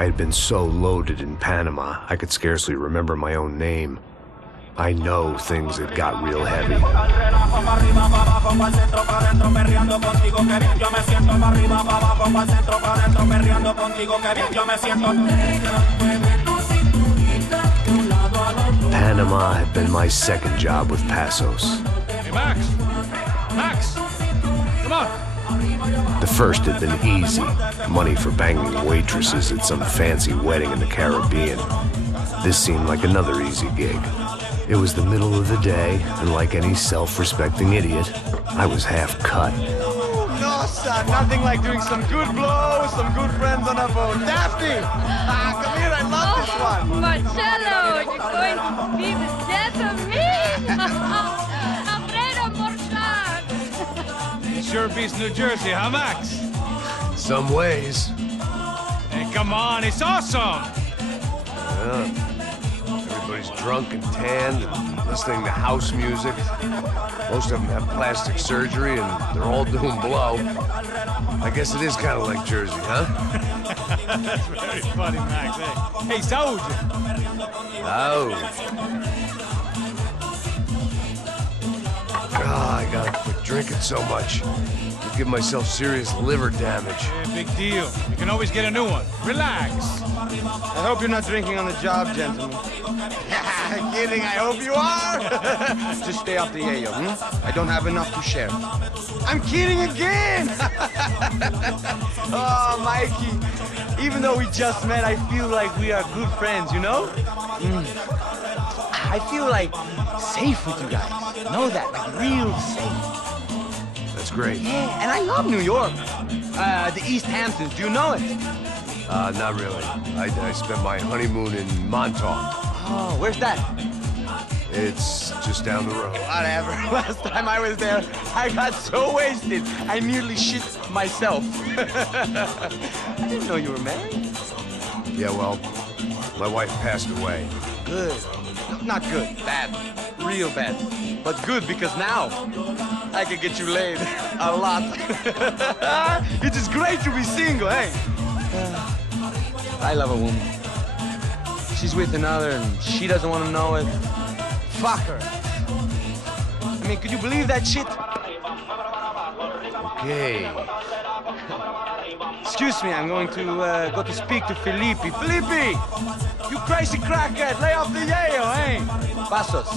I had been so loaded in Panama, I could scarcely remember my own name. I know things had got real heavy. Panama had been my second job with Passos. Hey, Max! Max! Come on! The first had been easy. Money for banging waitresses at some fancy wedding in the Caribbean. This seemed like another easy gig. It was the middle of the day, and like any self-respecting idiot, I was half cut. No, son, nothing like doing some good blows, some good friends on a boat. Daphne! Come here, I love this one. Marcello, you're going to be the death of me! Alfredo Morchat! It sure beats New Jersey, huh, Max? Some ways. Hey, come on, it's awesome! Yeah. Everybody's drunk and tanned and listening to house music. Most of them have plastic surgery and they're all doing blow. I guess it is kind of like Jersey, huh? That's very funny, Max. Hey, Saúde! Oh. I gotta quit drinking so much. I'll give myself serious liver damage. Yeah, big deal. You can always get a new one. Relax. I hope you're not drinking on the job, gentlemen. Kidding, I hope you are. Just stay off the yayo, I don't have enough to share. I'm kidding again! Oh, Mikey, even though we just met, I feel like we are good friends, you know? I feel like safe with you guys. Know that, like real safe. That's great. Yeah, and I love New York. The East Hamptons, do you know it? Not really. I spent my honeymoon in Montauk. Oh, where's that? It's just down the road. Whatever. Last time I was there, I got so wasted, I nearly shit myself. I didn't know you were married. Yeah, well, my wife passed away. Good. Not good. Bad. Real bad. But good because now I can get you laid a lot. It is great to be single, eh? I love a woman. She's with another and she doesn't want to know it. Fuck her. I mean, could you believe that shit? Okay. Excuse me, I'm going to go to speak to Felipe. Felipe! You crazy crackhead, lay off the yayo, eh? Passos,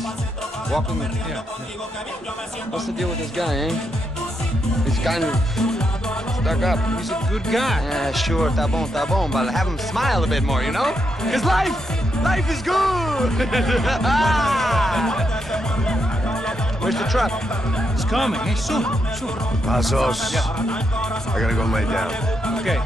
walk with me. Yeah. What's the deal with this guy, eh? He's kind of stuck up. He's a good guy. Yeah, sure, tá bom, but have him smile a bit more, you know? Because life is good! Where's the truck? It's coming. Hey, soon. Passos. Yeah. I gotta go lay down. Okay.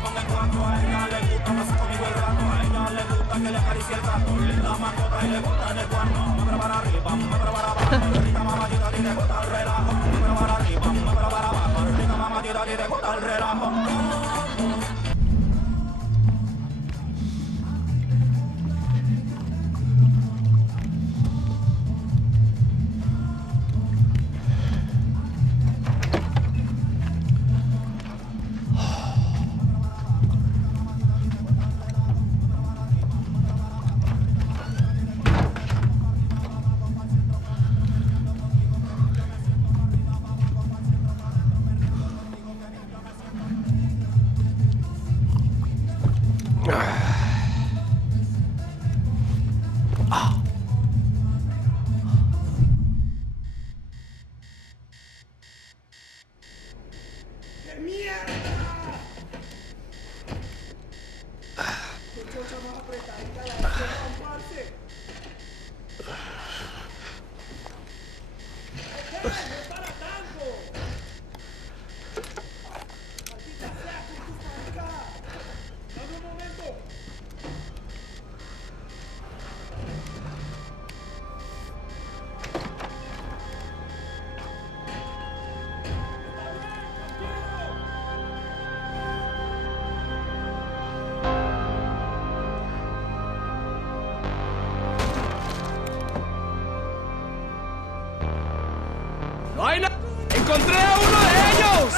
¡Encontré a uno de ellos!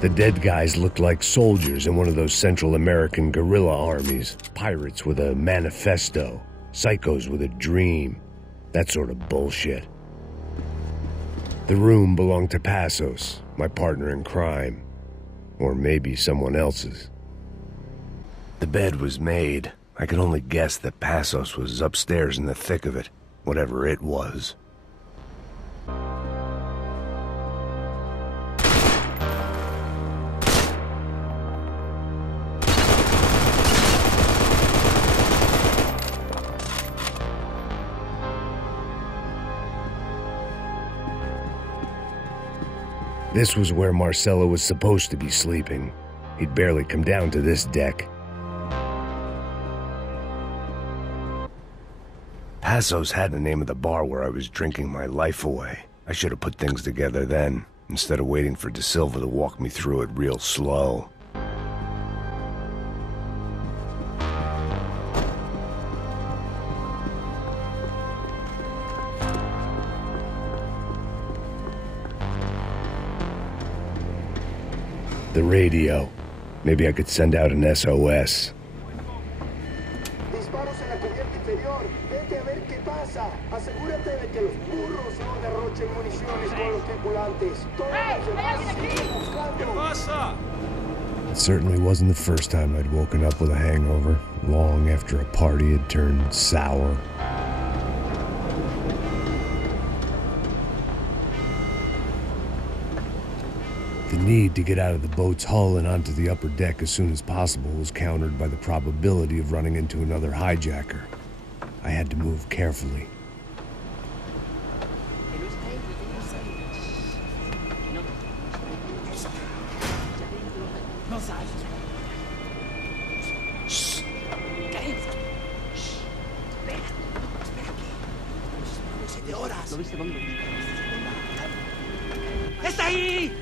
The dead guys looked like soldiers in one of those Central American guerrilla armies. Pirates with a manifesto. Psychos with a dream. That sort of bullshit. The room belonged to Passos, my partner in crime. Or maybe someone else's. The bed was made. I could only guess that Passos was upstairs in the thick of it, whatever it was. This was where Marcelo was supposed to be sleeping. He'd barely come down to this deck. Passos had the name of the bar where I was drinking my life away. I should have put things together then, instead of waiting for De Silva to walk me through it real slow. The radio. Maybe I could send out an SOS. Disparos en la cubierta inferior. Vete a ver qué pasa. Asegúrate de que los burros no derrochen municiones con los tripulantes. Todos los demás siguen buscando. It certainly wasn't the first time I'd woken up with a hangover, long after a party had turned sour. The need to get out of the boat's hull and onto the upper deck as soon as possible was countered by the probability of running into another hijacker. I had to move carefully. ¡Está ahí!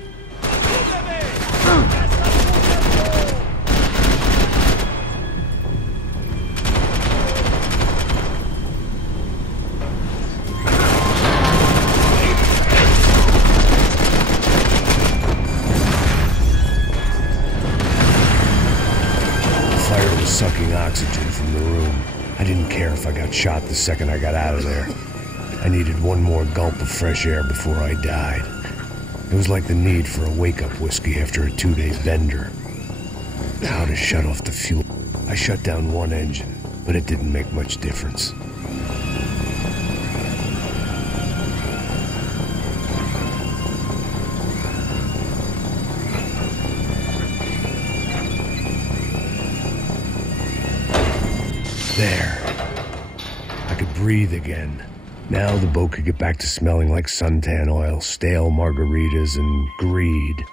Sucking oxygen from the room. I didn't care if I got shot the second I got out of there. I needed one more gulp of fresh air before I died. It was like the need for a wake-up whiskey after a 2-day bender. How to shut off the fuel. I shut down one engine, but it didn't make much difference. There. I could breathe again. Now the boat could get back to smelling like suntan oil, stale margaritas, and greed.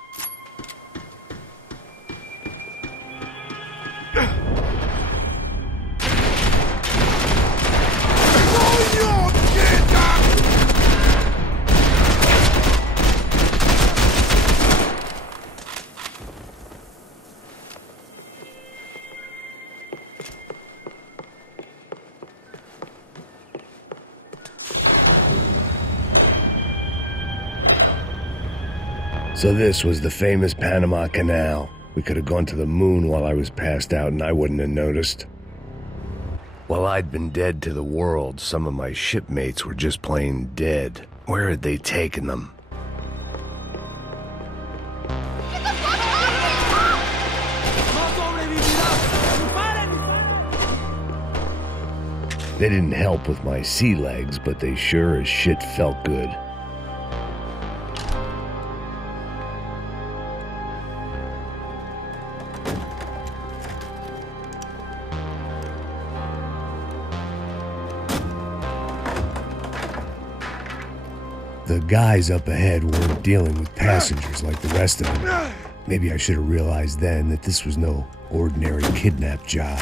So this was the famous Panama Canal. We could have gone to the moon while I was passed out and I wouldn't have noticed. While I'd been dead to the world, some of my shipmates were just plain dead. Where had they taken them? They didn't help with my sea legs, but they sure as shit felt good. The guys up ahead weren't dealing with passengers like the rest of them. Maybe I should have realized then that this was no ordinary kidnap job.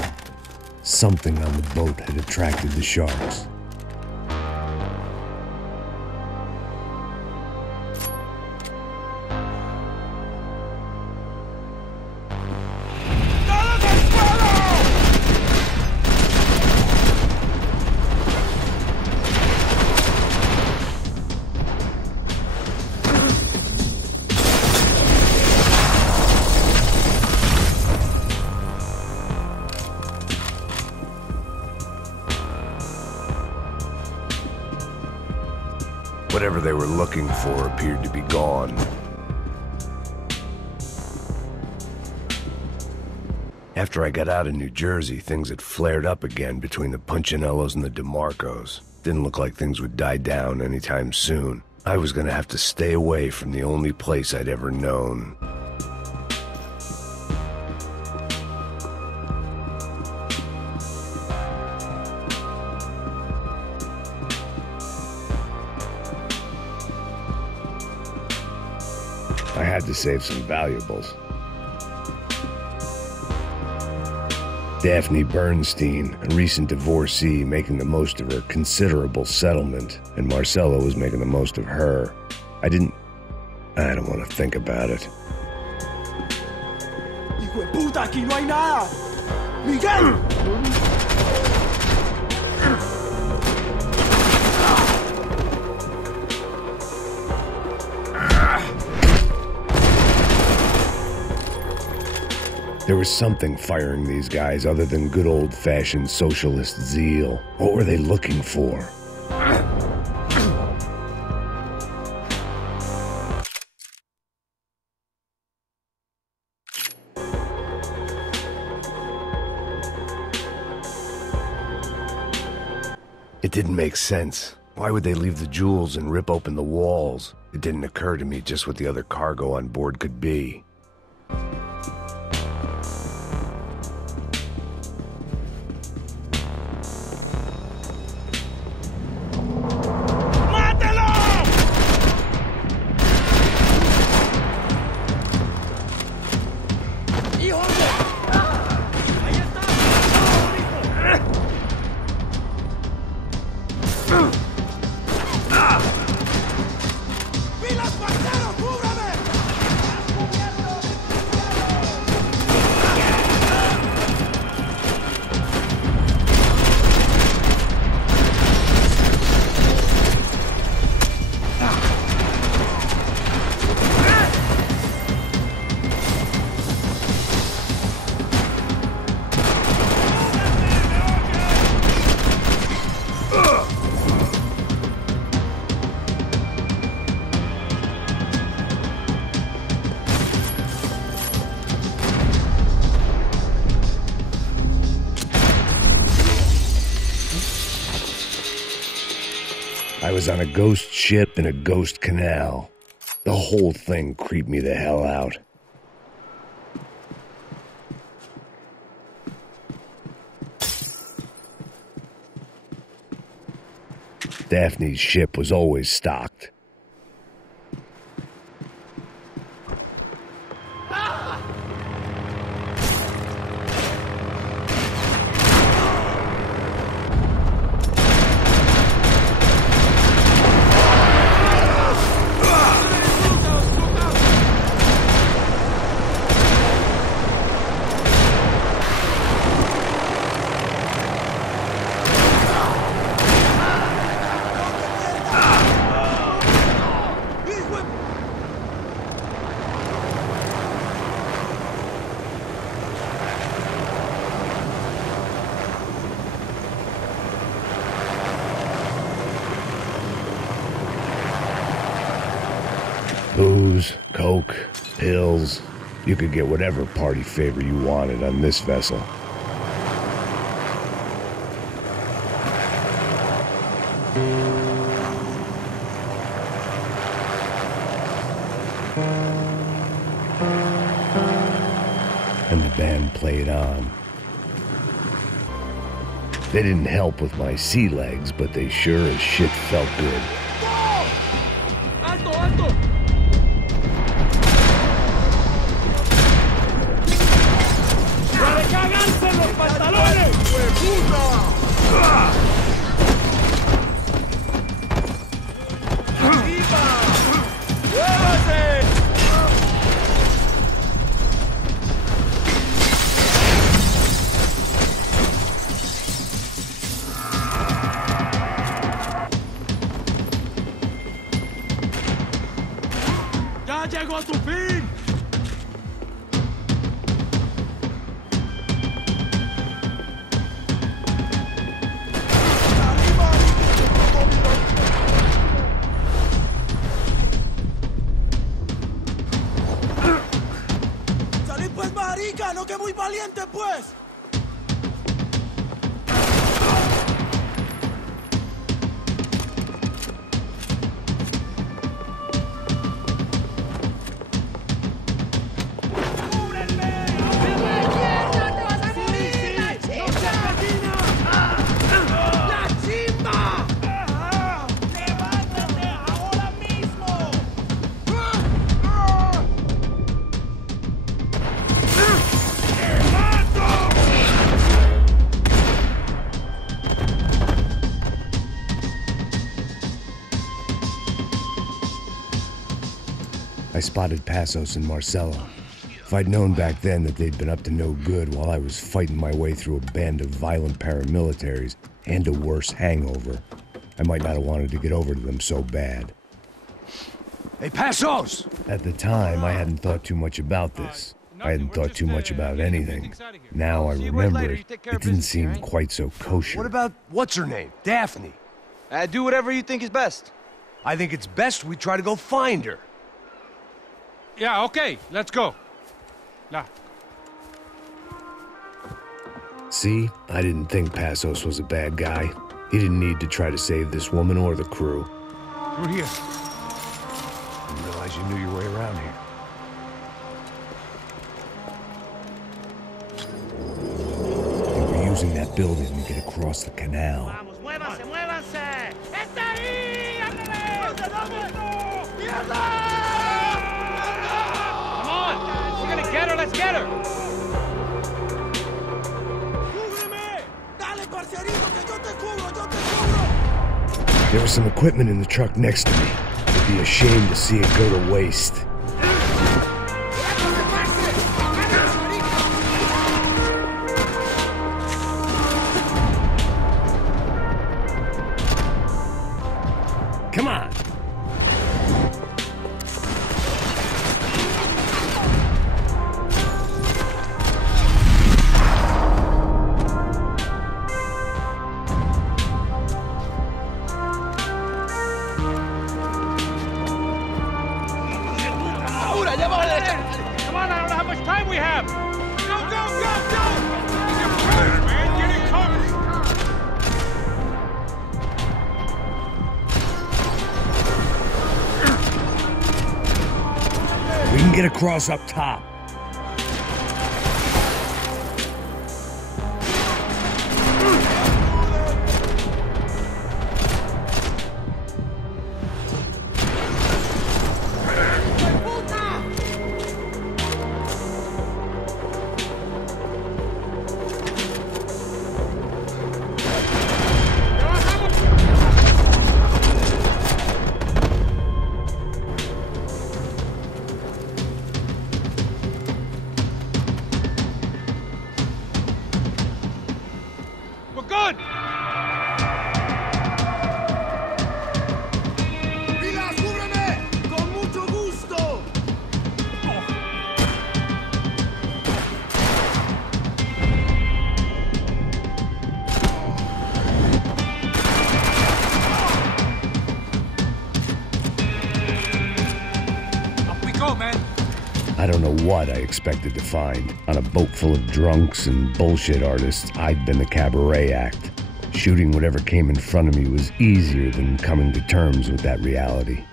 Something on the boat had attracted the sharks. Whatever they were looking for appeared to be gone. After I got out of New Jersey, things had flared up again between the Punchinellos and the DeMarcos. Didn't look like things would die down anytime soon. I was gonna have to stay away from the only place I'd ever known. I had to save some valuables. Daphne Bernstein, a recent divorcee, making the most of her considerable settlement, and Marcella was making the most of her. I don't want to think about it. ¡Hijo de puta, aquí no hay nada! ¡Miguel! There was something firing these guys other than good old-fashioned socialist zeal. What were they looking for? It didn't make sense. Why would they leave the jewels and rip open the walls? It didn't occur to me just what the other cargo on board could be. I was on a ghost ship in a ghost canal. The whole thing creeped me the hell out. Daphne's ship was always stocked. Booze, coke, pills. You could get whatever party favor you wanted on this vessel. And the band played on. They didn't help with my sea legs, but they sure as shit felt good. ¡Alto, alto! ¡Cagarse los pantalones! ¡Hueputa! ¡Arriba! ¡Muévase! ¡Ya llegó a su fin! hermano, que muy valiente, pues. I spotted Passos and Marcelo. If I'd known back then that they'd been up to no good while I was fighting my way through a band of violent paramilitaries and a worse hangover, I might not have wanted to get over to them so bad. Hey, Passos! At the time, I hadn't thought too much about this. I hadn't thought too much about anything. Now I remember it didn't seem quite so kosher. What about what's-her-name? Daphne? Do whatever you think is best. I think it's best we try to go find her. Yeah, okay, let's go. Now. See, I didn't think Passos was a bad guy. He didn't need to try to save this woman or the crew. Through here. Didn't realize you knew your way around here. They were using that building to get across the canal. Vamos, muévanse, muévanse. ¡Está ahí! ¡Ándale! ¡Mierda! Get her, let's get her! ¡Cúbreme! ¡Dale, parcerito, que yo te cubro, yo te cubro! There was some equipment in the truck next to me. It'd be a shame to see it go to waste. Come on! Come on, I don't know how much time we have! Go, go, go, go! Get better, man! Get it covered! We can get across up top. We're good! ¡Vilas, cúbreme! ¡Con mucho gusto! Up we go, man! I don't know what I expected to find. On a boat full of drunks and bullshit artists, I'd been the cabaret act. Shooting whatever came in front of me was easier than coming to terms with that reality.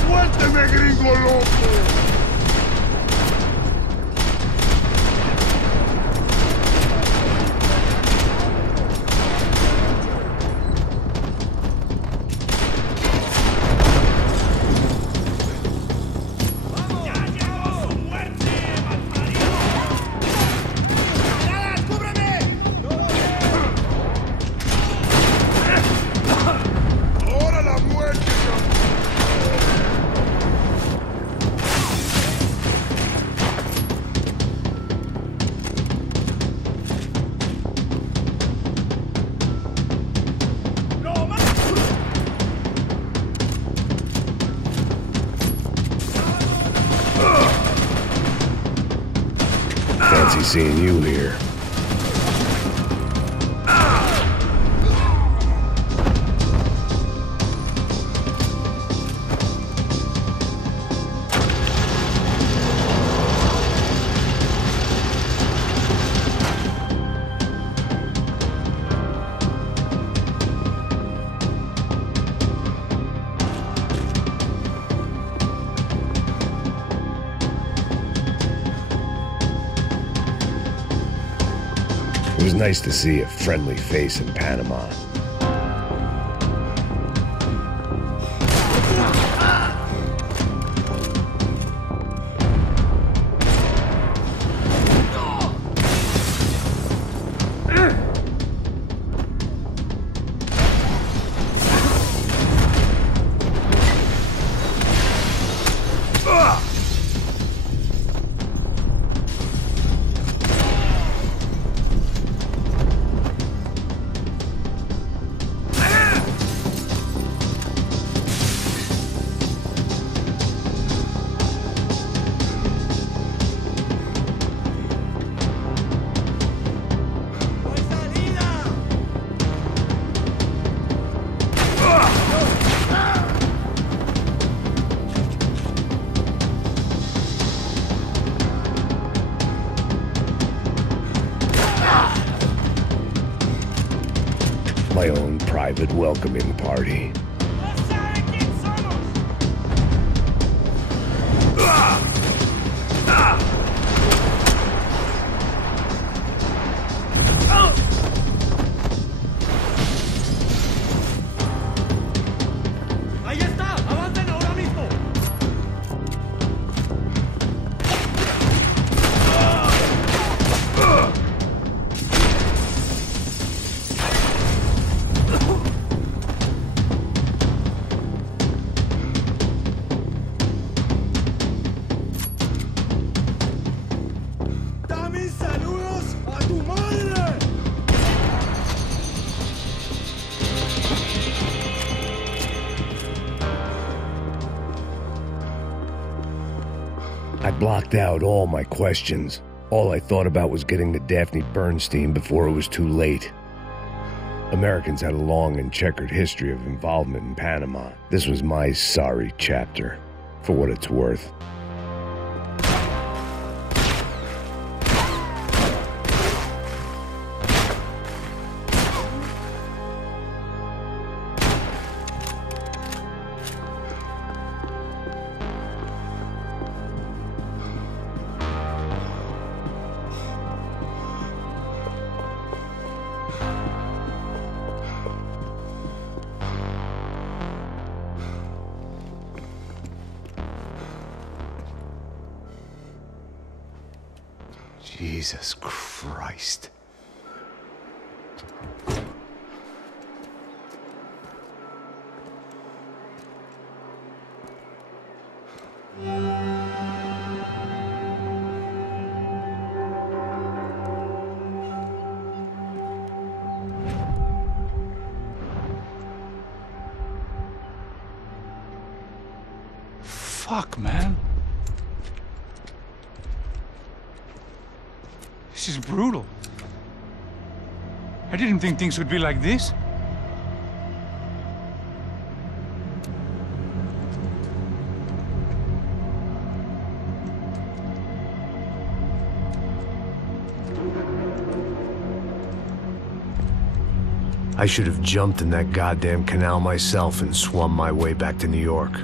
¡Suélteme, gringo loco! Fancy seeing you here. It was nice to see a friendly face in Panama. My own private welcoming party. ¡Ahí está! ¡Avancen ahora mismo! I blocked out all my questions. All I thought about was getting to Daphne Bernstein before it was too late. Americans had a long and checkered history of involvement in Panama. This was my sorry chapter, for what it's worth. Jesus Christ. Fuck, man. This is brutal. I didn't think things would be like this. I should have jumped in that goddamn canal myself and swum my way back to New York.